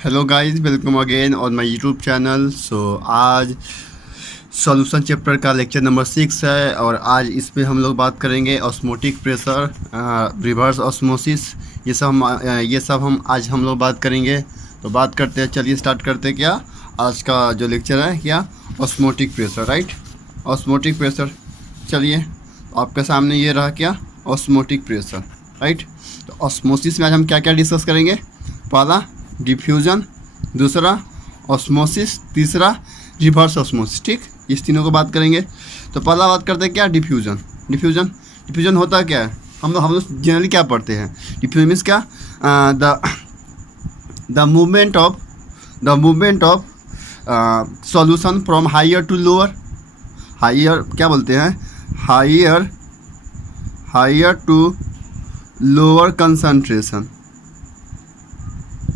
Hello guys, welcome again on my YouTube channel. आज solution chapter का lecture number 6 है और आज इस पे हम लोग बात करेंगे ऑस्मोटिक प्रेशर, रिवर्स ऑस्मोसिस। ये सब हम आज हम लोग बात करेंगे। तो बात करते हैं, चलिए स्टार्ट करते हैं। क्या आज का जो लेक्चर है, क्या osmotic pressure, right. Osmotic pressure, चलिए आपके सामने ये रहा, क्या ऑस्मोटिक प्रेशर, राइट। तो ऑस्मोसिस में आज हम क्या क्या डिस्कस करेंगे। पहला डिफ्यूज़न, दूसरा ऑस्मोसिस, तीसरा रिवर्स ऑस्मोसिस। ठीक, इस तीनों को बात करेंगे। तो पहला बात करते हैं क्या डिफ्यूज़न। डिफ्यूज़न होता क्या है, हम लोग जनरली क्या पढ़ते हैं। डिफ्यूजन मीन्स क्या, the movement of solution from higher to lower. Higher क्या बोलते हैं, हायर टू लोअर कंसंट्रेशन।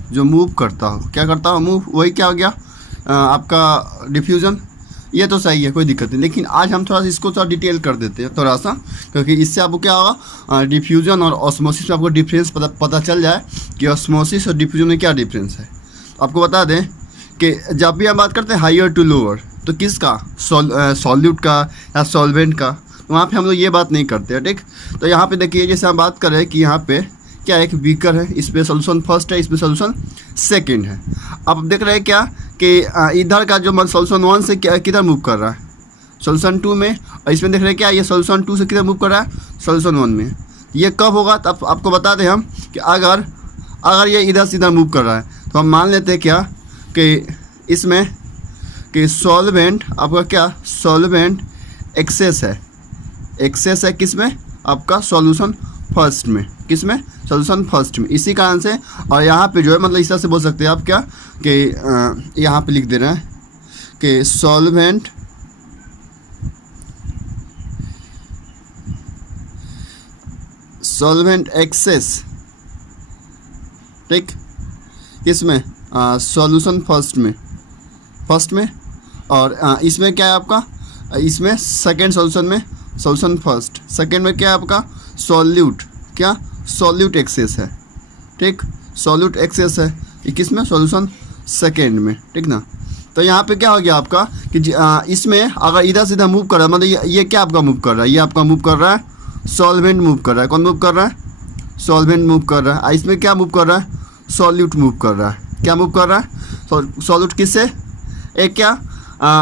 जो मूव करता हो, क्या करता हो, मूव, वही क्या हो गया आपका डिफ्यूज़न। ये तो सही है, कोई दिक्कत नहीं, लेकिन आज हम थोड़ा सा इसको थोड़ा डिटेल कर देते हैं थोड़ा सा, क्योंकि इससे आपको क्या होगा, डिफ्यूज़न और ऑस्मोसिस में आपको डिफरेंस पता चल जाए कि ऑस्मोसिस और डिफ्यूज़न में क्या डिफरेंस है। तो आपको बता दें कि जब भी हम बात करते हैं हायर टू लोअर, तो किसका, सॉल्यूट का या सॉल्वेंट का, तो वहाँ पे हम लोग ये बात नहीं करते हैं। ठीक, तो यहाँ पे देखिए, जैसे हम बात करें कि यहाँ पे क्या एक बीकर है, इस पे सोल्यूशन फर्स्ट है, इस पे सोल्यूशन सेकंड है। अब देख रहे हैं क्या कि इधर का जो सोल्यूशन 1 से किधर मूव कर रहा है, सोल्यूशन 2 में, और इसमें देख रहे हैं क्या ये सोल्यूशन 2 से किधर मूव कर रहा है, सोल्यूशन 1 में। ये कब होगा, तो आपको बता दें हम कि अगर ये इधर से इधर मूव कर रहा है, तो हम मान लेते हैं क्या कि इसमें कि सॉल्वेंट आपका क्या, सॉल्वेंट एक्सेस है किसमें, आपका सॉल्यूशन फर्स्ट में, किसमें, सॉल्यूशन फर्स्ट में। इसी कारण से, और यहाँ पे जो है मतलब इस तरह से बोल सकते हैं आप क्या कि यहाँ पे लिख दे रहे हैं कि सॉल्वेंट एक्सेस, ठीक, किसमें, सॉल्यूशन फर्स्ट में, और इसमें क्या है आपका, इसमें सेकेंड सॉल्यूशन में, सॉल्यूशन फर्स्ट, सेकेंड में क्या है आपका सॉल्यूट एक्सेस है। ठीक, सॉल्यूट एक्सेस है ये किसमें, सॉल्यूशन सेकेंड में। ठीक ना, तो यहाँ पे क्या हो गया आपका कि इसमें अगर इधर सीधा मूव कर रहा है, मतलब ये क्या आपका मूव कर रहा है, ये आपका मूव कर रहा है सॉल्वेंट मूव कर रहा है। कौन मूव कर रहा है, सॉल्वेंट मूव कर रहा है। इसमें क्या मूव कर रहा है, सॉल्यूट मूव कर रहा है। क्या मूव कर रहा है, सॉल्यूट किससे, एक क्या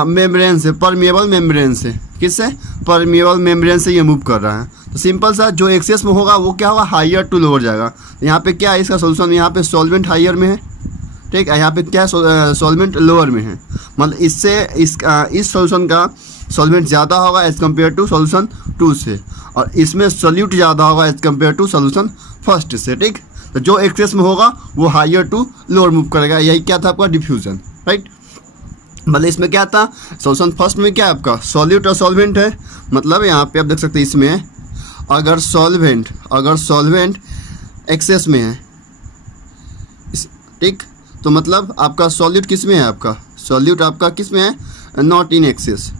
मेम्ब्रेन से, परमिएबल मेम्ब्रेन से, किससे, परमिएबल मेम्ब्रेन से ये मूव कर रहा है। तो सिंपल सा जो एक्सेस में होगा वो क्या होगा, हायर टू लोअर जाएगा। यहाँ पे क्या है इसका सोल्यूशन, यहाँ पे सॉल्वेंट हायर में है, ठीक है, यहाँ पे क्या सॉल्वेंट लोअर में है। मतलब इससे इस सॉल्यूशन का सॉल्वेंट ज़्यादा होगा एज़ कम्पेयर टू सॉल्यूशन 2 से, और इसमें सॉल्यूट ज़्यादा होगा as compare to solution first से। ठीक, तो जो एक्सेस में होगा वो हायर टू लोअर मूव करेगा। यही क्या था आपका डिफ्यूजन, राइट। मतलब इसमें क्या था, सॉल्यूशन फर्स्ट में क्या आपका सॉल्यूट और सॉल्वेंट है। मतलब यहाँ पे आप देख सकते हैं, इसमें अगर सॉल्वेंट एक्सेस में है, ठीक, तो मतलब आपका सॉल्यूट किस में है, आपका सॉल्यूट आपका किस में है, नॉट इन एक्सेस,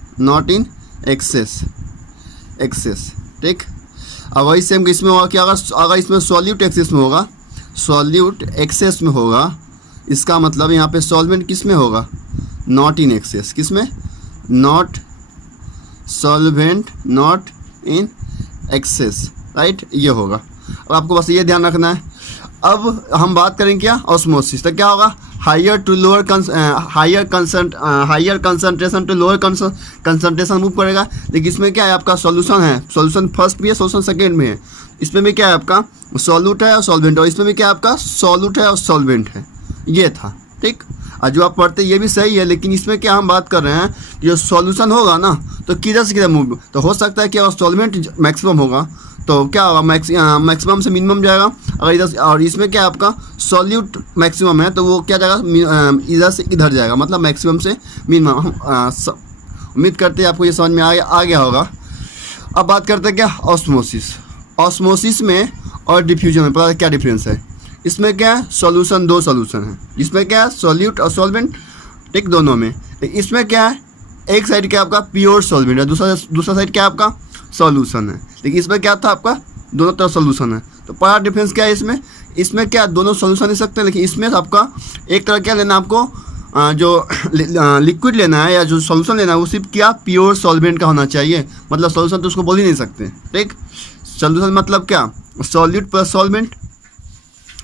ठीक। अब वही सेम इसमें होगा कि अगर इसमें सॉल्यूट एक्सेस में होगा, इसका मतलब यहाँ पे सॉल्वेंट किस में होगा, नॉट इन एक्सेस, किस में, not solvent not in excess, right, ये होगा। अब आपको बस ये ध्यान रखना है। अब हम बात करेंगे क्या, ऑस्मोसिस। तो क्या होगा, higher concentration to lower concentration move करेगा। लेकिन इसमें क्या है, आपका सॉल्यूशन है, सॉल्यूशन फर्स्ट में है, सॉल्यूशन सेकेंड में है। इसमें भी क्या है आपका सॉल्यूट है और सॉल्वेंट, और इसमें भी क्या है आपका सॉल्यूट है और सॉल्वेंट है। ये था, ठीक। और जो आप पढ़ते ये भी सही है, लेकिन इसमें क्या हम बात कर रहे हैं, जो सॉल्यूशन होगा ना, तो किधर से किधर मूव, तो हो सकता है कि सॉल्वेंट मैक्सिमम होगा, तो क्या होगा, मैक्सिमम से मिनिमम जाएगा। अगर इधर, और इसमें क्या आपका सॉल्यूट मैक्सिमम है, तो वो क्या जाएगा, इधर से इधर जाएगा, मतलब मैक्सिमम से मिनिमम। उम्मीद करते हैं आपको ये समझ में आ गया होगा। अब बात करते हैं क्या ऑस्मोसिस में और डिफ्यूजन में, पता क्या डिफरेंस है। इसमें क्या है, सॉल्यूशन, 2 सॉल्यूशन है। इसमें क्या है, सॉल्यूट और सॉल्वेंट, ठीक, दोनों में। इसमें क्या है, एक साइड क्या आपका प्योर सॉल्वेंट है, दूसरा साइड क्या आपका सॉल्यूशन है। लेकिन इसमें क्या था आपका दोनों तरफ सोल्यूशन है। तो पहला डिफरेंस क्या है इसमें, इसमें क्या दोनों सोल्यूशन ले सकते हैं, लेकिन इसमें आपका एक तरह क्या लेना आपको, जो लिक्विड लेना है या जो सॉल्यूशन लेना है वो सिर्फ क्या प्योर सॉल्वेंट का होना चाहिए। मतलब सॉल्यूशन तो उसको बोल ही नहीं सकते, ठीक। सॉल्यूशन मतलब क्या, सॉल्यूट प्लस सॉल्वेंट।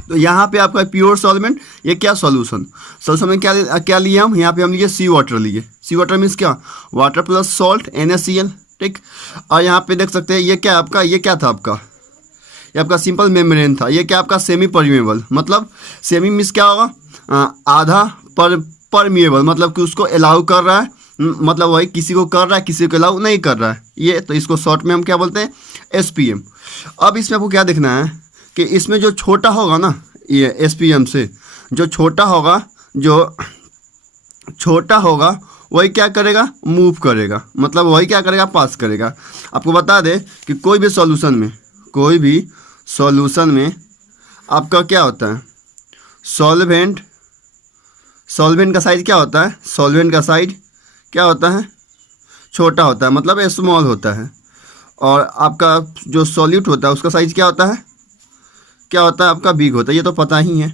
तो यहाँ पे आपका प्योर सॉल्वेंट, ये क्या सॉल्यूशन। सॉल्यूशन में क्या लिए हम, यहाँ पे हम लिए सी वाटर लिए। सी वाटर मीन्स क्या, वाटर प्लस सॉल्ट NaCl, ठीक। और यहाँ पे देख सकते हैं ये क्या आपका, ये क्या था आपका, ये आपका सिंपल मेम्ब्रेन था। ये क्या आपका सेमी परमेबल, मतलब सेमी मीन्स क्या होगा, आधा परमेबल, मतलब कि उसको अलाउ कर रहा है, मतलब वही किसी को कर रहा है किसी को अलाउ नहीं कर रहा है ये। तो इसको शॉर्ट में हम क्या बोलते हैं, SPM। अब इसमें आपको क्या देखना है कि इसमें जो छोटा होगा ना, ये SPM से जो छोटा होगा वही क्या करेगा, मूव करेगा, मतलब वही क्या करेगा, पास करेगा। आपको बता दें कि कोई भी सॉल्यूशन में आपका क्या होता है, सॉल्वेंट का साइज क्या होता है, सॉल्वेंट का साइज क्या होता है, छोटा होता है, मतलब स्मॉल होता है। और आपका जो सॉल्यूट होता है उसका साइज क्या होता है आपका, बिग होता है। ये तो पता ही है,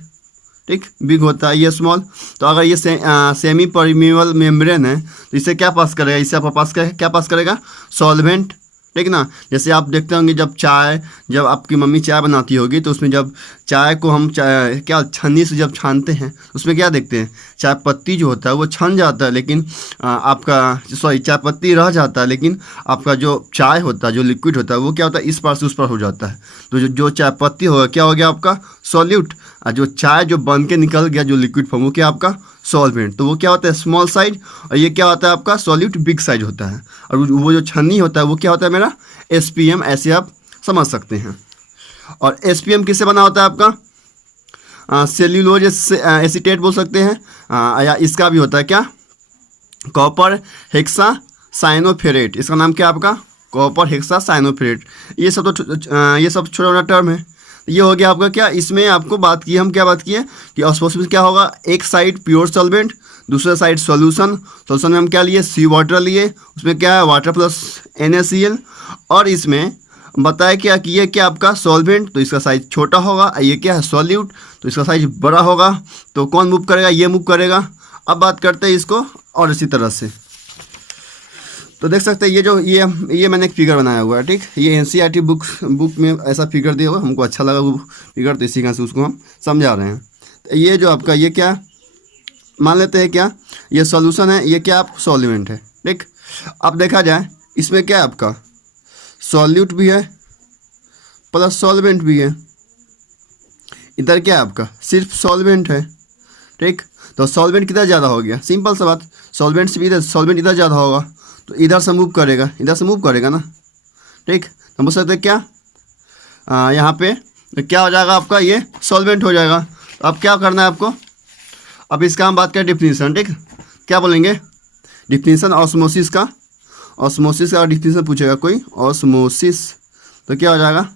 ठीक, बिग होता है, ये स्मॉल। तो अगर ये सेमी परमेबल मेम्ब्रेन है तो इसे क्या पास करेगा, इससे आप क्या पास करेगा, सॉल्वेंट, ठीक ना। जैसे आप देखते होंगे जब आपकी मम्मी चाय बनाती होगी तो उसमें जब चाय को हम क्या छन्नी से जब छानते हैं उसमें क्या देखते हैं, चाय पत्ती जो होता है वो छन जाता है, लेकिन चाय पत्ती रह जाता है, लेकिन आपका जो चाय होता है, जो लिक्विड होता है वो क्या होता है, इस पार से उस पार हो जाता है। तो जो चाय पत्ती होगा क्या हो गया आपका, सॉल्यूट। और जो चाय जो बन के निकल गया जो लिक्विड फॉर्म, वो क्या आपका सॉल्वेंट। तो वो क्या होता है, स्मॉल साइज, और ये क्या होता है आपका सॉल्यूट, बिग साइज होता है। और वो जो छन्नी होता है वो क्या होता है मेरा, SPM, ऐसे आप समझ सकते हैं। और SPM किससे बना होता है आपका, सेल्यूलोज एसीटेट बोल सकते हैं, या इसका भी होता है क्या, कॉपर हेक्सासाइनोफेरेट। इसका नाम क्या आपका, कॉपर हेक्सासाइनोफेरेट। ये सब छोटा छोटा टर्म है। ये हो गया आपका क्या, इसमें आपको हम क्या बात किए कि ऑस्मोसिस में क्या होगा, एक साइड प्योर सॉल्वेंट, दूसरा साइड सॉल्यूशन में हम क्या लिए, सी वाटर लिए, उसमें क्या है वाटर प्लस NaCl। और इसमें बताया क्या कि ये क्या आपका सॉल्वेंट, तो इसका साइज छोटा होगा, ये क्या है सॉल्यूट, तो इसका साइज बड़ा होगा। तो कौन मूव करेगा, ये मूव करेगा। अब बात करते हैं इसको और इसी तरह से। तो देख सकते हैं ये मैंने एक फिगर बनाया हुआ है, ठीक। ये NCERT बुक में ऐसा फिगर दिया हुआ, हमको अच्छा लगा वो फिगर, तो इसी कारण से उसको हम समझा रहे हैं। तो ये जो आपका ये क्या मान लेते हैं, क्या ये सॉल्यूशन है, ये क्या आप सॉल्वेंट है, ठीक। अब देखा जाए इसमें क्या है आपका, सॉल्यूट भी है प्लस सॉल्वेंट भी है। इधर क्या है आपका, सिर्फ सॉल्वेंट है, ठीक। तो सॉल्वेंट किधर ज़्यादा हो गया, सिंपल सा बात, सॉल्वेंट से भी सॉल्वेंट इधर ज़्यादा होगा, तो इधर से मूव करेगा ना, ठीक। तो बोल सकते हैं क्या, यहाँ पे तो क्या हो जाएगा आपका, ये सॉल्वेंट हो जाएगा। तो अब क्या करना है आपको, अब इसका हम बात करें डिफिनीशन, ठीक। क्या बोलेंगे, डिफिनीशन ऑस्मोसिस का डिफिनीशन पूछेगा कोई, ऑस्मोसिस, तो क्या हो जाएगा,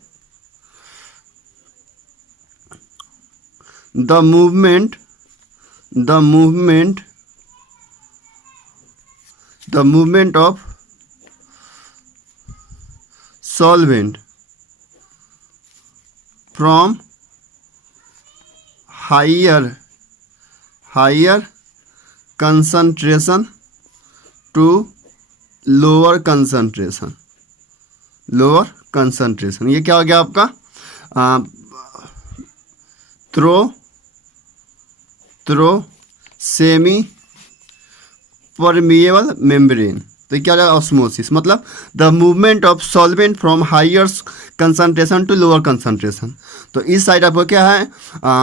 the movement of solvent from higher concentration to lower concentration। ये क्या हो गया आपका, थ्रो सेमी परमिएबल मेम्ब्रेन। तो क्या हो जाएगा, ऑस्मोसिस, मतलब the movement of solvent from higher concentration to lower concentration. तो इस साइड आपका क्या है,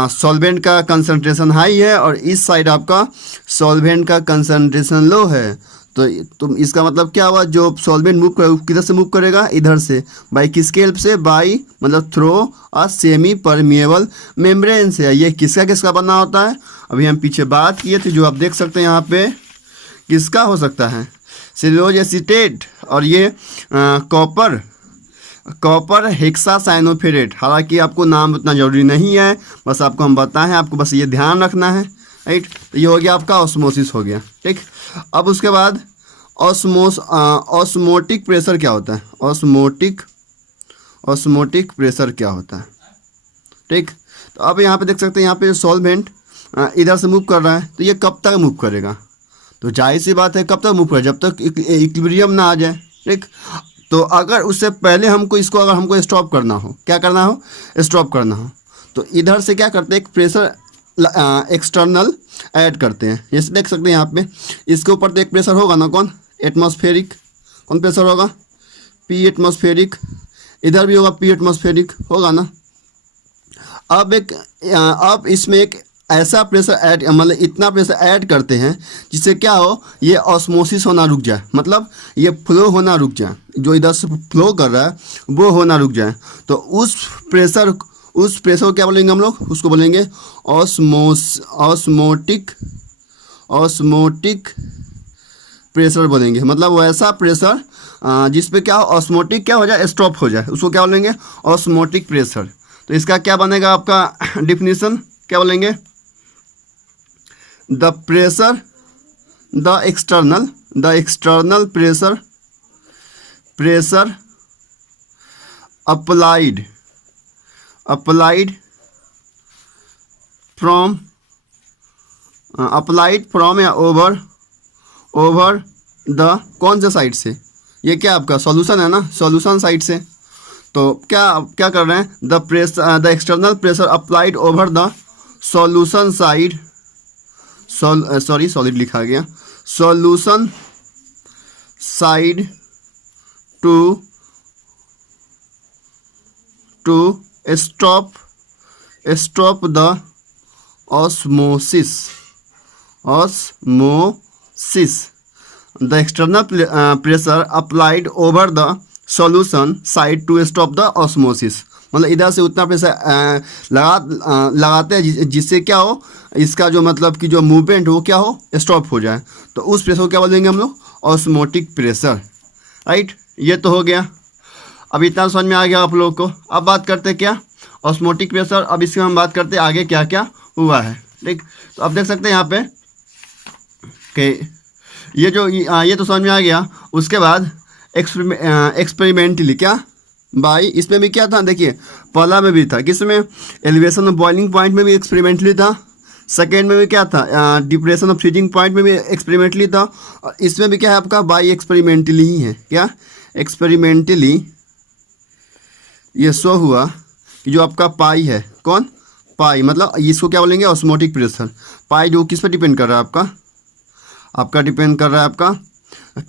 सॉल्वेंट का कंसंट्रेशन हाई है, और इस साइड आपका सॉल्वेंट का कंसंट्रेशन लो है। तो इसका मतलब क्या हुआ, जो सॉल्वेंट मूव करेगा किधर से मूव करेगा, इधर से, बाई किसके हेल्प से, बाई मतलब through a semi permeable membrane से। ये किसका बना होता है, अभी हम पीछे बात किए थे, जो आप देख सकते हैं यहाँ पे किसका हो सकता है, सेल्यूलोज एसीटेट, और ये कॉपर हेक्सासाइनोफेरेट। हालांकि आपको नाम उतना ज़रूरी नहीं है, बस आपको हम बताएं, आपको बस ये ध्यान रखना है, राइट। तो ये हो गया आपका ऑस्मोसिस हो गया, ठीक। अब उसके बाद ऑस्मोटिक प्रेशर क्या होता है, ऑस्मोटिक प्रेशर क्या होता है। ठीक, तो अब यहाँ पे देख सकते हैं, यहाँ पे सॉल्वेंट इधर से मूव कर रहा है, तो ये कब तक मूव करेगा, तो जाहिर सी बात है कब तक मूव करेगा, जब तक इक्विलिब्रियम ना आ जाए। ठीक, तो अगर उससे पहले हमको इसको अगर हमको स्टॉप करना हो, क्या करना हो, स्टॉप करना हो, तो इधर से क्या करते हैं, एक प्रेशर एक्सटर्नल ऐड करते हैं। जैसे देख सकते हैं यहाँ पे इसके ऊपर तो एक प्रेशर होगा ना, कौन, एटमॉस्फेरिक, कौन प्रेशर होगा, पी एटमॉस्फेरिक, इधर भी होगा पी एटमॉस्फेरिक, होगा ना। अब इसमें एक ऐसा प्रेशर ऐड, मतलब इतना प्रेशर ऐड करते हैं जिससे क्या हो, ये ऑस्मोसिस होना रुक जाए, मतलब ये फ्लो होना रुक जाए, जो इधर से फ्लो कर रहा है वो होना रुक जाए। तो उस प्रेशर को क्या बोलेंगे हम लोग, उसको बोलेंगे ऑस्मोटिक प्रेशर बोलेंगे। मतलब वैसा प्रेशर जिस पे क्या हो, ऑस्मोटिक क्या हो जाए, स्टॉप हो जाए, उसको क्या बोलेंगे, ऑस्मोटिक प्रेशर। तो इसका क्या बनेगा आपका डिफिनीशन, क्या बोलेंगे, the external pressure applied from या ओवर द, कौन से साइड से, ये क्या आपका सॉल्यूशन है ना, सॉल्यूशन साइड से। तो क्या कर रहे हैं, the external pressure applied over the solution side, solid लिखा गया, solution side to stop the osmosis. The external pressure applied over the solution side to stop the osmosis. मतलब इधर से उतना प्रेशर लगाते हैं जिससे क्या हो, इसका जो मतलब कि जो मूवमेंट हो क्या हो, स्टॉप हो जाए। तो उस प्रेशर को क्या बोलेंगे हम लोग, ऑस्मोटिक प्रेशर। राइट, ये तो हो गया, अब इतना समझ में आ गया आप लोगों को। अब बात करते हैं क्या, ऑस्मोटिक प्रेशर। अब इसके हम बात करते हैं आगे क्या क्या हुआ है। ठीक, तो अब देख सकते हैं यहाँ पे कि ये तो समझ में आ गया। उसके बाद एक्सपेरिमेंटली क्या, बाई, इसमें भी क्या था, देखिए पहला में भी था, किसमें, एलिवेशन ऑफ बॉइलिंग पॉइंट में भी एक्सपेरिमेंटली था, सेकेंड में भी क्या था, डिप्रेशन ऑफ फ्रीजिंग पॉइंट में भी एक्सपेरिमेंटली था, और इसमें भी क्या है आपका, बाई एक्सपेरिमेंटली ही है। क्या, एक्सपेरिमेंटली ये शो हुआ कि जो आपका पाई है, कौन, पाई, मतलब इसको क्या बोलेंगे, ऑस्मोटिक प्रेशर। पाई जो किस पर डिपेंड कर रहा है, आपका डिपेंड कर रहा है आपका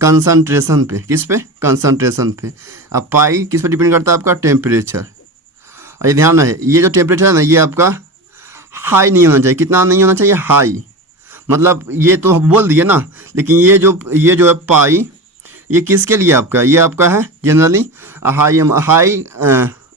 कंसंट्रेशन पे, किस पे, कंसंट्रेशन पे। अब पाई किस पे डिपेंड करता है, आपका टेम्परेचर। और ये ध्यान रहे, ये जो टेम्परेचर है ना, ये आपका हाई नहीं होना चाहिए, कितना नहीं होना चाहिए, हाई। मतलब ये तो बोल दिए ना, लेकिन ये जो है पाई, ये किसके लिए आपका, ये आपका है जनरली हाई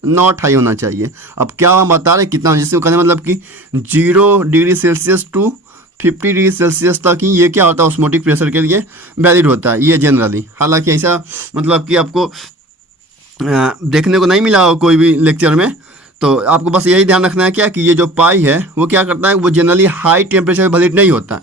नॉट हाई होना चाहिए। अब क्या हम बता रहे कितना, जिससे कहने मतलब कि 0 degree Celsius to 50 degree Celsius तक ही ये क्या होता है, ऑस्मोटिक प्रेशर के लिए वैलिड होता है ये जनरली। हालांकि ऐसा मतलब कि आपको देखने को नहीं मिला हो कोई भी लेक्चर में, तो आपको बस यही ध्यान रखना है क्या कि ये जो पाई है वो क्या करता है, वो जनरली हाई टेम्परेचर पर वैलिड नहीं होता है।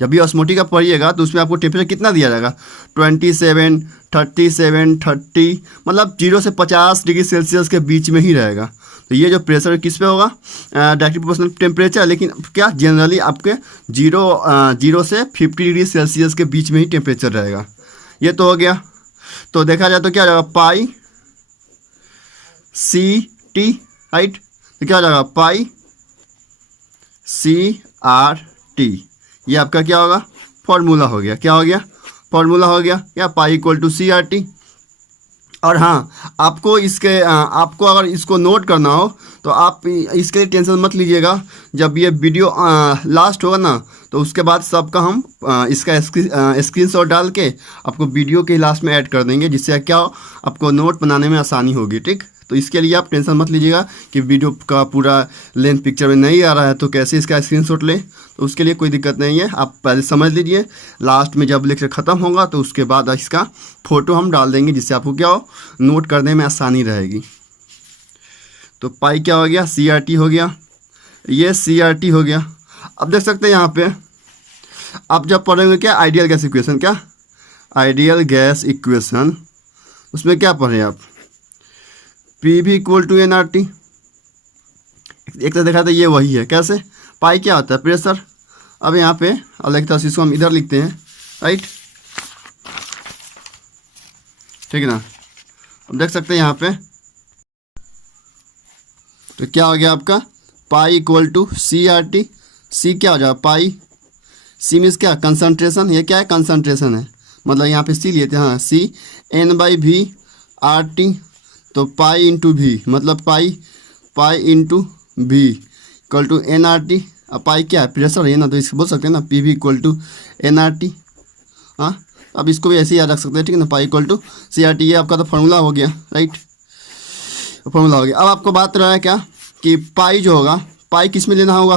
जब भी ऑस्मोटिक का पढ़िएगा तो उसमें आपको टेम्परेचर कितना दिया जाएगा, 27, 37, 30, मतलब 0 से 50 डिग्री सेल्सियस के बीच में ही रहेगा। तो ये जो प्रेशर किस पे होगा, डायरेक्टली प्रोपोर्शनल टेम्परेचर, लेकिन क्या जनरली आपके 0 से 50 डिग्री सेल्सियस के बीच में ही टेम्परेचर रहेगा। ये तो हो गया। तो देखा जाए तो क्या रहेगा, पाई CT, राइट, तो क्या हो जाएगा, पाई CRT। ये आपका क्या होगा, फॉर्मूला हो गया। क्या हो गया, फॉर्मूला हो गया क्या, पाई इक्वल टू CRT। और हाँ, आपको अगर इसको नोट करना हो तो आप इसके लिए टेंशन मत लीजिएगा। जब ये वीडियो लास्ट होगा ना, तो उसके बाद सबका हम इसका स्क्रीनशॉट डाल के आपको वीडियो के लास्ट में ऐड कर देंगे, जिससे क्या हो, आपको नोट बनाने में आसानी होगी। ठीक, तो इसके लिए आप टेंशन मत लीजिएगा कि वीडियो का पूरा लेंथ पिक्चर में नहीं आ रहा है तो कैसे इसका स्क्रीनशॉट लें। तो उसके लिए कोई दिक्कत नहीं है, आप पहले समझ लीजिए, लास्ट में जब लेक्चर ख़त्म होगा तो उसके बाद इसका फ़ोटो हम डाल देंगे, जिससे आपको क्या हो, नोट करने में आसानी रहेगी। तो पाई क्या हो गया, CRT हो गया, ये CRT हो गया। अब देख सकते हैं यहाँ पे आप जब पढ़ेंगे क्या, आइडियल गैस इक्वेशन, क्या आइडियल गैस इक्वेशन, उसमें क्या पढ़ें आप, पी भी equal to n R T. एक तरह देखा था ये वही है। कैसे? पाई क्या होता है? प्रेशर। अब यहाँ पे अलग तरह से इसको हम इधर लिखते हैं, राइट, ठीक है ना। अब देख सकते हैं यहाँ पे, तो क्या हो गया आपका pi equal to C R T. C क्या हो जाएगा? पाई। सी मीन्स क्या? कंसंट्रेशन। ये क्या है? कंसंट्रेशन है, मतलब यहाँ पे सी लिए थे, हाँ, C n by V R T. तो पाई इंटू वी, मतलब pi into V equal to n R T. अब पाई क्या है? प्रेशर है ना, तो इसको बोल सकते हैं ना P V equal to n R T. हाँ, अब इसको भी ऐसे ही याद रख सकते हैं, ठीक है ना, pi equal to C R T. ये आपका तो फॉर्मूला हो गया, राइट, फॉर्मूला हो गया। अब आपको बात रहा है क्या कि पाई जो होगा, पाई किस में लेना होगा?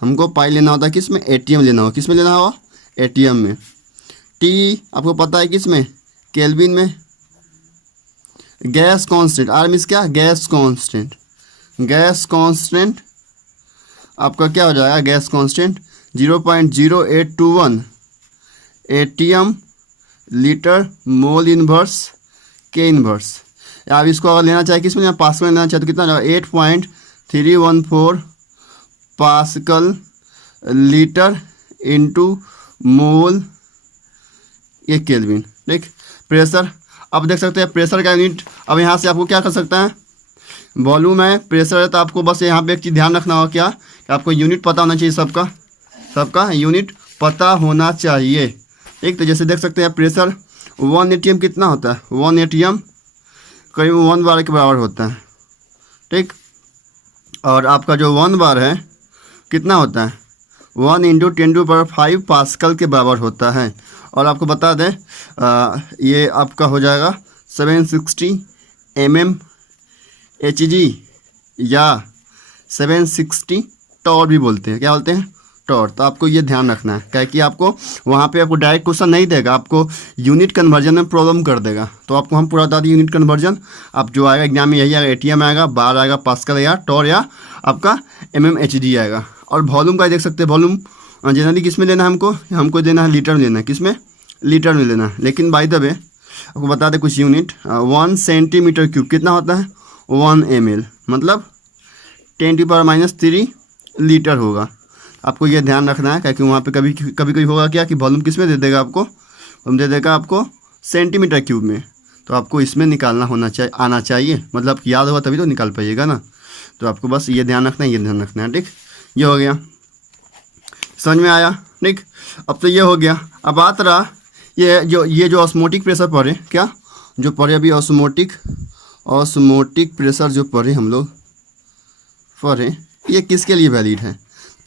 हमको पाई लेना होता है किस में? एटीएम लेना होगा। किस में लेना होगा? एटीएम में। टी आपको पता है किस में? केल्विन में। गैस कांस्टेंट, आर मीन्स क्या? Gas constant. गैस कांस्टेंट आपका क्या हो जाएगा? Gas constant 0.0821 ATM litre mole inverse के इनवर्स। आप इसको अगर लेना चाहे किस में? पास में लेना चाहे तो कितना हो जाएगा? 8.314 पास्कल लीटर इंटू मोल ये केल्विन, ठीक। प्रेशर, अब देख सकते हैं प्रेशर का यूनिट। अब यहाँ से आपको क्या कर सकता है? वॉल्यूम है, प्रेशर है, तो आपको बस यहाँ पे एक चीज़ ध्यान रखना होगा, क्या कि आपको यूनिट पता होना चाहिए। सबका यूनिट पता होना चाहिए, ठीक। तो जैसे देख सकते हैं प्रेशर 1 एटीएम कितना होता है? 1 एटीएम करीब 1 बार के बराबर होता है, ठीक। और आपका जो 1 बार है कितना होता है? 1 इंटू 10⁵ पास्कल के बराबर होता है। और आपको बता दें ये आपका हो जाएगा 760 mmHg या 760 टॉर भी बोलते हैं। क्या बोलते हैं? टॉर। तो आपको ये ध्यान रखना है, क्या कि आपको वहाँ पे आपको डायरेक्ट क्वेश्चन नहीं देगा, आपको यूनिट कन्वर्जन में प्रॉब्लम कर देगा। तो आपको हम पूरा बता दें यूनिट कन्वर्जन। आप जो आएगा एग्जाम में यही आएगा, एटीएम आएगा, बार आएगा, पास्कल या टॉर या आपका mmHg आएगा। और वॉल्यूम का देख सकते हैं, वॉल्यूम जनरली किस में लेना है? हमको देना है लीटर में लेना है। किस में? लीटर में लेना है। लेकिन बाय द वे आपको बता दें कुछ यूनिट। 1 सेंटीमीटर क्यूब कितना होता है? 1 ml, मतलब 10⁻³ लीटर होगा। आपको ये ध्यान रखना है, क्योंकि वहाँ पे कभी होगा क्या कि वॉल्यूम किस में दे देगा आपको? हम दे देगा आपको सेंटीमीटर क्यूब में। तो आपको इसमें निकालना आना चाहिए, मतलब याद होगा तभी तो निकाल पाइएगा ना। तो आपको बस ये ध्यान रखना है, ठीक। ये हो गया, समझ में आया, ठीक। अब तो ये हो गया। अब बात रहा ये जो ऑस्मोटिक प्रेशर पढ़े, क्या जो पढ़े अभी ऑस्मोटिक प्रेशर जो पढ़े हम लोग ये किसके लिए वैलिड है?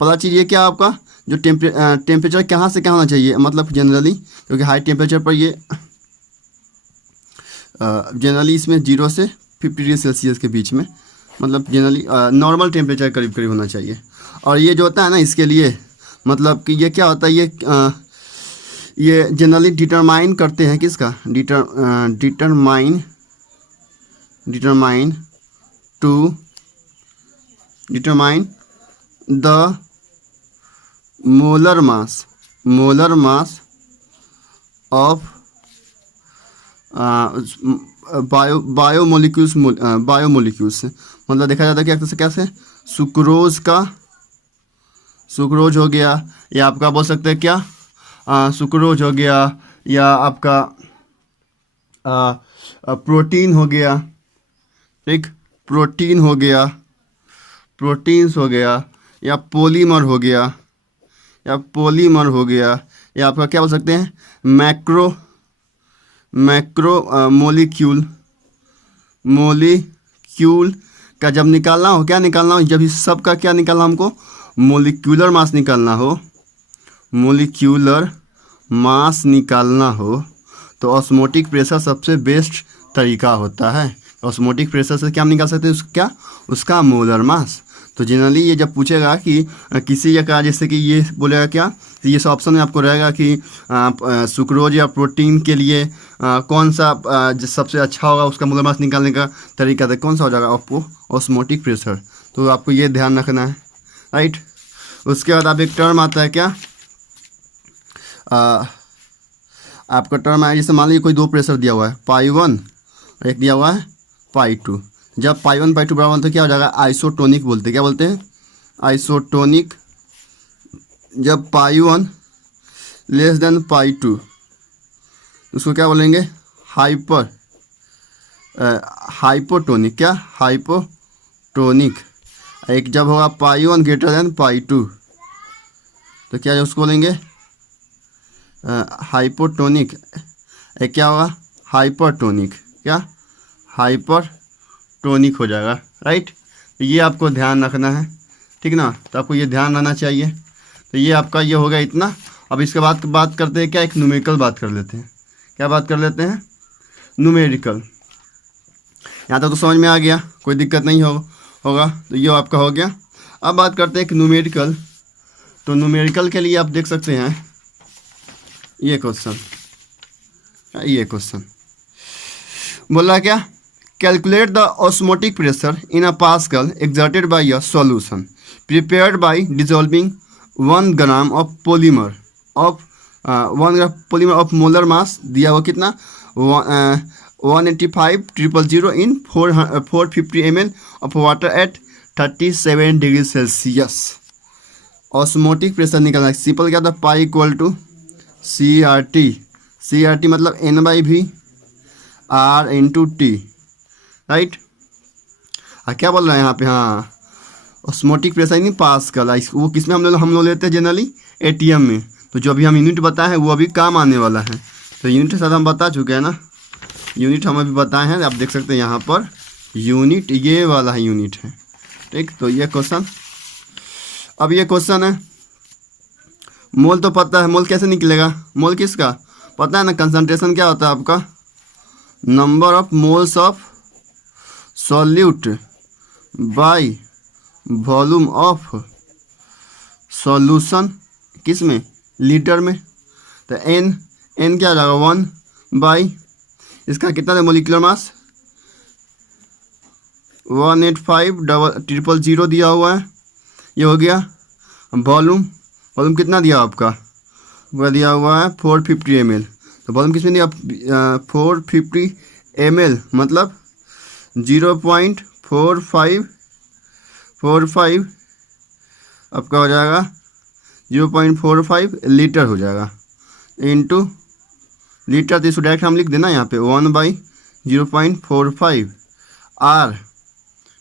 पहला चीज़ ये क्या आपका जो टेम्परेचर कहाँ से कहाँ होना चाहिए, मतलब जनरली, क्योंकि हाई टेम्परेचर पर ये जनरली इसमें 0 से 50 डिग्री सेल्सियस के बीच में, मतलब जनरली नॉर्मल टेम्परेचर करीब होना चाहिए। और ये जो होता है ना, इसके लिए मतलब कि ये क्या होता है, ये जनरली डिटरमाइन करते हैं किसका? Determine the molar mass of biomolecules, मतलब देखा जाता है कि कैसे सुक्रोज हो गया, या आपका बोल सकते हैं क्या सुक्रोज हो गया, या आपका प्रोटीन हो गया, ठीक, प्रोटीन्स हो गया, या पॉलीमर हो गया, या आपका क्या बोल सकते हैं मैक्रो मोलिक्यूल का जब निकालना हो, क्या निकालना हो, जब इस सब का क्या निकालना हमको मोलिक्यूलर मास निकालना हो, तो ऑस्मोटिक प्रेशर सबसे बेस्ट तरीका होता है। ऑस्मोटिक प्रेशर से क्या हम निकाल सकते हैं? उसका मोलर मास। तो जनरली ये जब पूछेगा कि किसी जगह, जैसे कि ये बोलेगा क्या, तो ये सब ऑप्शन में आपको रहेगा कि सुक्रोज या प्रोटीन के लिए कौन सा सबसे अच्छा होगा, उसका मोलर मास निकालने का तरीका था, कौन सा हो जाएगा आपको? Osmotic pressure. तो आपको ये ध्यान रखना है, राइट। उसके बाद आप एक टर्म आता है, क्या आपका टर्म है, जैसे मान लीजिए कोई 2 प्रेशर दिया हुआ है, पाई 1, एक दिया हुआ है पाई टू। जब पाई 1 पाई 2 बराबर तो क्या हो जाएगा, आइसोटोनिक बोलते हैं। क्या बोलते हैं, आइसोटोनिक। जब पाई 1 लेस देन पाई 2 उसको क्या बोलेंगे, हाइपोटोनिक। क्या, हाइपोटोनिक। एक जब होगा पाई 1 ग्रेटर देन पाई 2 तो क्या है उसको बोलेंगे हाइपोटोनिक। एक क्या होगा, हाइपरटोनिक। क्या, हाइपरटोनिक हो जाएगा, राइट। तो ये आपको ध्यान रखना है, ठीक ना, तो आपको ये ध्यान रहना चाहिए। तो ये आपका ये हो गया इतना। अब इसके बाद बात करते हैं क्या, एक न्यूमेरिकल बात कर लेते हैं। क्या बात कर लेते हैं, न्यूमेरिकल। यहाँ तक तो समझ में आ गया, कोई दिक्कत नहीं होगा। तो ये आपका हो गया। अब बात करते हैं एक न्यूमेरिकल। तो न्यूमेरिकल के लिए आप देख सकते हैं ये क्वेश्चन बोला क्या, calculate the osmotic pressure in a pascal exerted by a solution prepared by dissolving 1 gram of polymer of molar mass. दिया हुआ कितना, 185,000 इन 450 ml of water at 37 degree Celsius. Osmotic pressure निकलना है। सिंपल क्या था, पाई इक्वल टू CRT मतलब N/V R/T, right. क्या बोल रहे हैं यहाँ पे, हाँ ऑस्मोटिक प्रेशर नहीं पास्कल। वो किस में हम लोग लेते हैं जनरली, ATM में। तो जो अभी हम यूनिट बताए हैं वो अभी काम आने वाला है। तो यूनिट के साथ हम बता चुके हैं ना, यूनिट हम अभी बताए हैं। आप देख सकते हैं यहाँ पर यूनिट, ये वाला है यूनिट है, ठीक। तो ये क्वेश्चन, अब ये क्वेश्चन है, मोल तो पता है, मोल कैसे निकलेगा, मोल किसका पता है ना। कंसंट्रेशन क्या होता है आपका, number of moles of solute by volume of solution, किस में, लीटर में। तो एन क्या हो जाएगा 1 बाई इसका कितना है मोलिकुलर मास 185,000 दिया हुआ है, ये हो गया। वॉल्यूम कितना दिया आपका, वह दिया हुआ है 450 ml। तो वॉल्यूम किसमें दिया, 450 ml मतलब 0.45 आपका हो जाएगा 0.45 लीटर हो जाएगा इंटू लीटर। तो इसको डायरेक्ट हम लिख देना यहाँ पे 1/0.45 R,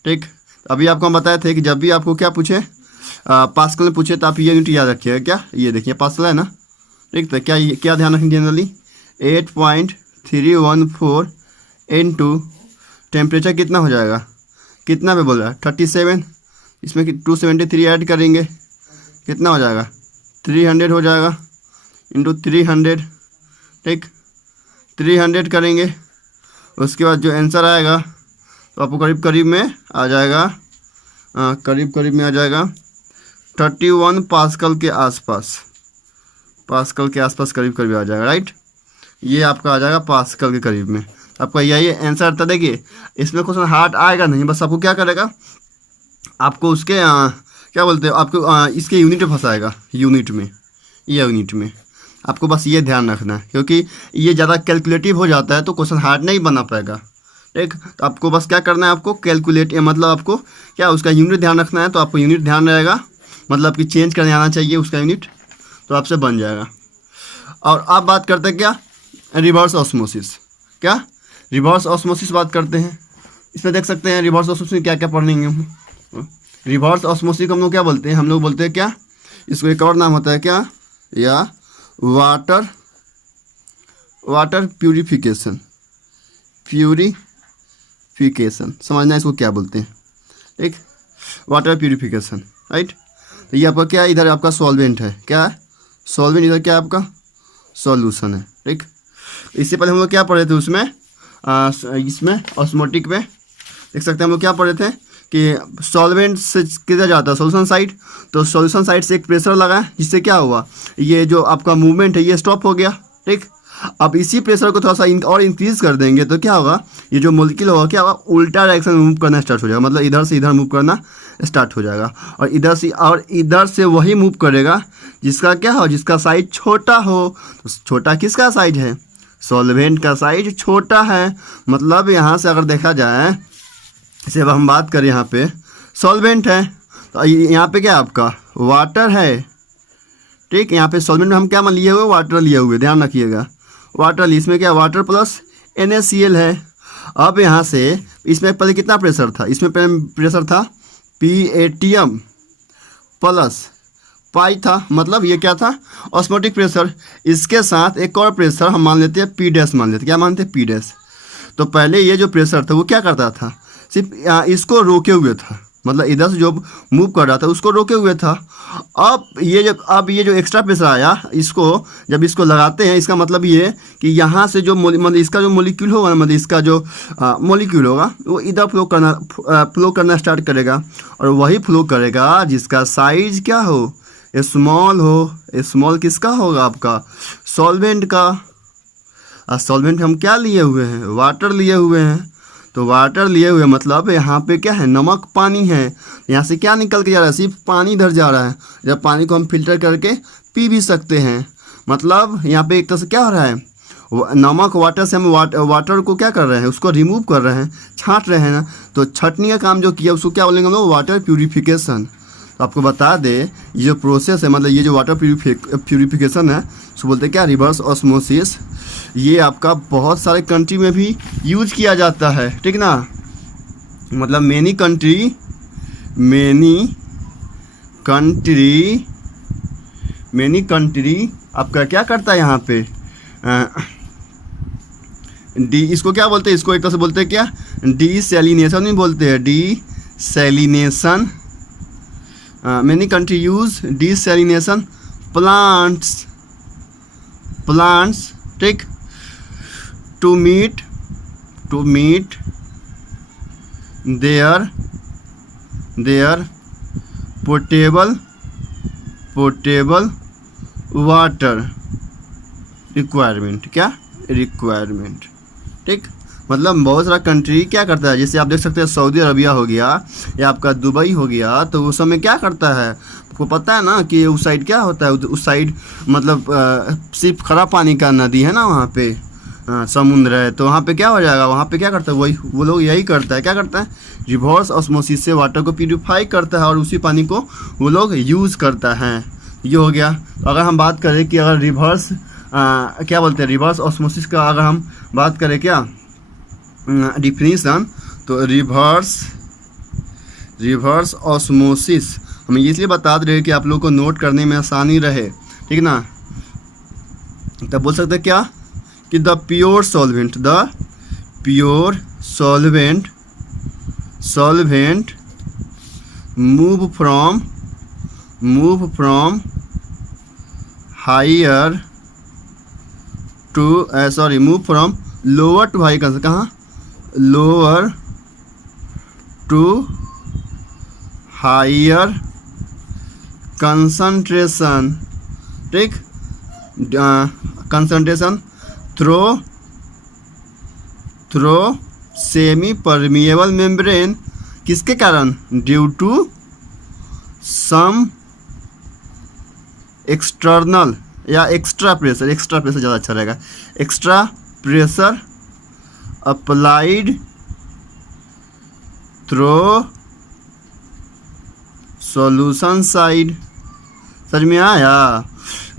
ठीक। अभी आपको हम बताए थे कि जब भी आपको क्या पूछे, पास्कल में पूछे तो आप ये यूनिट याद रखिएगा। क्या, ये देखिए पास्कल है ना, ठीक। तो क्या ध्यान रखेंगे जनरली, 8.314 इंटू टेम्परेचर कितना हो जाएगा, कितना पे बोल रहा है 37, इसमें 273 ऐड करेंगे कितना हो जाएगा 300 हो जाएगा इंटू 300, ठीक। 300 करेंगे, उसके बाद जो आंसर आएगा तो आपको करीब में आ जाएगा, करीब में आ जाएगा 31 पास्कल के आसपास, करीब आ जाएगा, राइट। ये आपका आ जाएगा पास्कल के करीब में। आपका यही आंसर था। देखिए इसमें क्वेश्चन हार्ड आएगा नहीं, बस आपको क्या करेगा, आपको उसके क्या बोलते हैं, आपको इसके यूनिट में फंसाएगा, यूनिट में आपको बस ये ध्यान रखना है, क्योंकि ये ज़्यादा कैलकुलेटिव हो जाता है तो क्वेश्चन हार्ड नहीं बना पाएगा, ठीक। तो आपको बस क्या करना है, आपको कैलकुलेट मतलब आपको क्या उसका यूनिट ध्यान रखना है। तो आपको यूनिट ध्यान रहेगा, मतलब कि चेंज करने आना चाहिए उसका यूनिट, तो आपसे बन जाएगा। और आप बात करते हैं क्या, रिवर्स ऑस्मोसिस। क्या, रिवर्स ऑस्मोसिस बात करते हैं। इसमें देख सकते हैं रिवर्स ऑस्मोसिस में क्या क्या पढ़ेंगे हम। रिवर्स ऑस्मोसिस को हम लोग क्या बोलते हैं, हम लोग बोलते हैं क्या, इसको एक और नाम होता है क्या, या वाटर प्यूरिफिकेशन, समझना इसको क्या बोलते हैं, ठीक। Water purification, right. तो ये आपका क्या है, इधर आपका सॉल्वेंट है, क्या है सॉल्वेंट, इधर क्या है आपका सॉल्यूशन है, ठीक। इससे पहले हम लोग क्या पढ़े थे उसमें, इसमें ऑस्मोटिक में देख सकते हैं हम लोग क्या पढ़े थे कि सॉल्वेंट से किधर जाता है, सॉल्यूशन साइड। तो सॉल्यूशन साइड से एक प्रेशर लगा, जिससे क्या हुआ, ये जो आपका मूवमेंट है ये स्टॉप हो गया, ठीक। अब इसी प्रेशर को थोड़ा सा और इंक्रीज कर देंगे तो क्या होगा, ये जो मॉलिक्यूल होगा क्या होगा, उल्टा डायरेक्शन में मूव करना स्टार्ट हो जाएगा, मतलब इधर से इधर मूव करना स्टार्ट हो जाएगा। और इधर से वही मूव करेगा जिसका क्या हो, जिसका साइज छोटा हो। तो छोटा किसका साइज है, सॉल्वेंट का साइज छोटा है। मतलब यहाँ से अगर देखा जाए, इसे अब हम बात करें, यहाँ पे सॉल्वेंट है तो यहाँ पे क्या आपका वाटर है, ठीक। यहाँ पे सॉल्वेंट में हम क्या लिए हुए, वाटर लिए हुए, ध्यान रखिएगा वाटर, इसमें क्या वाटर प्लस NaCl है। अब यहाँ से इसमें पहले कितना प्रेशर था, इसमें पहले प्रेशर था PATM प्लस पाई था, मतलब ये क्या था ऑस्मोटिक प्रेशर। इसके साथ एक और प्रेशर हम मान लेते हैं P' मान लेते हैं, क्या मानते हैं P'। तो पहले ये जो प्रेशर था वो क्या करता था, सिर्फ इसको रोके हुए था, मतलब इधर से जो मूव कर रहा था उसको रोके हुए था। अब ये जो एक्स्ट्रा प्रेशर आया, इसको जब इसको लगाते हैं, इसका मतलब ये कि यहाँ से जो मतलब इसका जो मोलिक्यूल होगा, मतलब इसका जो मोलिक्यूल होगा वो इधर फ्लो करना स्टार्ट करेगा, और वही फ्लो करेगा जिसका साइज क्या हो, स्मॉल हो। स्मॉल किसका होगा, आपका सॉल्वेंट का। सॉल्वेंट हम क्या लिए हुए हैं, वाटर लिए हुए हैं। तो वाटर लिए हुए मतलब यहाँ पे क्या है, नमक पानी है। यहाँ से क्या निकल के जा रहा है, सिर्फ पानी इधर जा रहा है। जब पानी को हम फिल्टर करके पी भी सकते हैं। मतलब यहाँ पे एक तरह से क्या हो रहा है, नमक वाटर से हम वाटर को क्या कर रहे हैं, उसको रिमूव कर रहे हैं, छाँट रहे हैं ना। तो छटनी का काम जो किया उसको क्या बोलेंगे हम लोग, वाटर प्यूरिफिकेशन। तो आपको बता दें ये जो प्रोसेस है, मतलब ये जो वाटर प्यूरिफिकेशन है उसको बोलते हैं क्या, रिवर्स ऑस्मोसिस। ये आपका बहुत सारे कंट्री में भी यूज किया जाता है, ठीक ना। मतलब मेनी कंट्री आपका क्या करता है यहाँ पे, इसको क्या बोलते हैं, इसको एक तरह से बोलते हैं क्या, डीसैलिनेशन नहीं बोलते हैं, desalination. many country use desalination plants ठीक, to meet their potable water requirement, क्या रिक्वायरमेंट, ठीक। मतलब बहुत सारा कंट्री क्या करता है, जैसे आप देख सकते हैं सऊदी अरबिया हो गया या आपका दुबई हो गया, तो उस समय क्या करता है, आपको पता है ना कि उस साइड क्या होता है, उस साइड मतलब सिर्फ खराब पानी का नदी है ना, वहाँ पे समुद्र है। तो वहाँ पे क्या हो जाएगा, वहाँ पे क्या करता है, वही वो लोग यही करता है, क्या करता है, रिवर्स ऑस्मोसिस से वाटर को प्यूरिफाई करता है और उसी पानी को वो लोग यूज़ करता है। ये हो गया। तो अगर हम बात करें कि अगर रिवर्स क्या बोलते हैं, रिवर्स ऑस्मोसिस का अगर हम बात करें क्या डिफिनीशन, तो रिवर्स ऑस्मोसिस हम इसलिए बता रहे हैं कि आप लोग को नोट करने में आसानी रहे, ठीक ना। तब बोल सकते हैं क्या कि the pure solvent move from higher to move from lower to high, कहाँ, लोअर टू हायर कंसंट्रेशन, ठीक, concentration through semi permeable membrane, किसके कारण, ड्यू टू सम एक्सटर्नल या एक्स्ट्रा प्रेशर ज़्यादा अच्छा रहेगा, extra pressure applied through solution side. समझ में आया,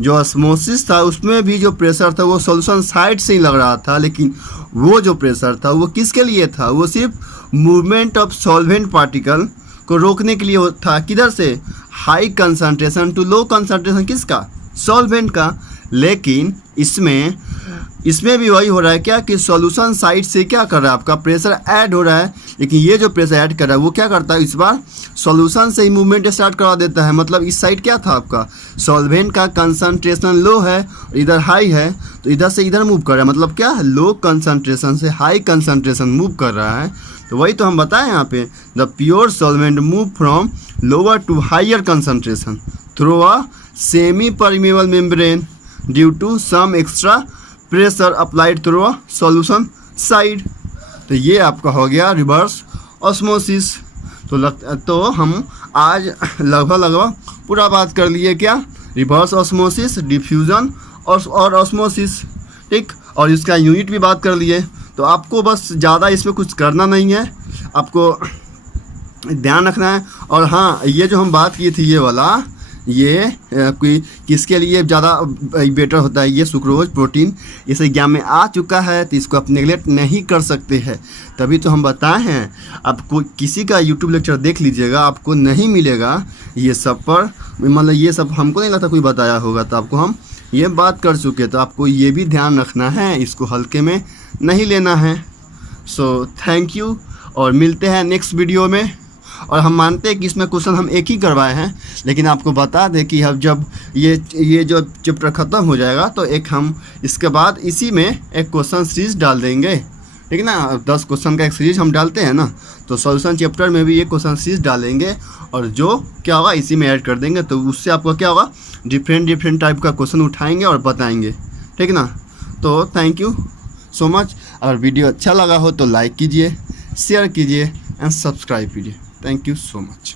जो ऑस्मोसिस था उसमें भी जो प्रेशर था वो सॉल्यूशन साइड से ही लग रहा था, लेकिन वो जो प्रेशर था वो किसके लिए था, वो सिर्फ मूवमेंट ऑफ सॉल्वेंट पार्टिकल को रोकने के लिए था। किधर से, high concentration to low concentration, किसका, सॉल्वेंट का। लेकिन इसमें भी वही हो रहा है क्या कि सॉल्यूशन साइड से क्या कर रहा है, आपका प्रेशर ऐड हो रहा है, लेकिन ये जो प्रेशर ऐड कर रहा है वो क्या करता है, इस बार सॉल्यूशन से ही मूवमेंट स्टार्ट करा देता है। मतलब इस साइड क्या था, आपका सॉल्वेंट का कंसंट्रेशन लो है, इधर हाई है, तो इधर से इधर मूव कर रहा है, मतलब क्या, लो कंसंट्रेशन से हाई कंसंट्रेशन मूव कर रहा है। तो वही तो हम बताएं यहाँ पे, the pure solvent move from lower to higher concentration through a semi permeable membrane due to some extra pressure applied through a solution side. तो ये आपका हो गया रिवर्स ऑस्मोसिस। तो हम आज लगभग पूरा बात कर लिए क्या, रिवर्स ऑस्मोसिस, डिफ्यूजन और ऑस्मोसिस, ठीक। और इसका यूनिट भी बात कर लिए। तो आपको बस ज़्यादा इसमें कुछ करना नहीं है, आपको ध्यान रखना है। और हाँ, ये जो हम बात की थी ये वाला, ये कोई किसके लिए ज़्यादा बेटर होता है, ये सुक्रोज प्रोटीन इस एग्जाम में आ चुका है, तो इसको आप नेगलेक्ट नहीं कर सकते हैं। तभी तो हम बताए हैं, आपको किसी का यूट्यूब लेक्चर देख लीजिएगा, आपको नहीं मिलेगा ये सब पर, मतलब ये सब हमको नहीं लगता कोई बताया होगा, तो आपको हम ये बात कर चुके, तो आपको ये भी ध्यान रखना है, इसको हल्के में नहीं लेना है। सो थैंक यू, और मिलते हैं नेक्स्ट वीडियो में। और हम मानते हैं कि इसमें क्वेश्चन हम एक ही करवाए हैं, लेकिन आपको बता दें कि अब जब ये जो चैप्टर ख़त्म हो जाएगा तो एक हम इसके बाद इसी में एक क्वेश्चन सीरीज डाल देंगे, ठीक है ना। 10 क्वेश्चन का एक सीरीज हम डालते हैं ना, तो सॉल्यूशन चैप्टर में भी ये क्वेश्चन सीरीज डालेंगे, और जो क्या होगा इसी में ऐड कर देंगे। तो उससे आपको क्या होगा, डिफरेंट टाइप का क्वेश्चन उठाएंगे और बताएंगे, ठीक ना। तो थैंक यू सो मच। अगर वीडियो अच्छा लगा हो तो लाइक कीजिए, शेयर कीजिए एंड सब्सक्राइब कीजिए। Thank you so much.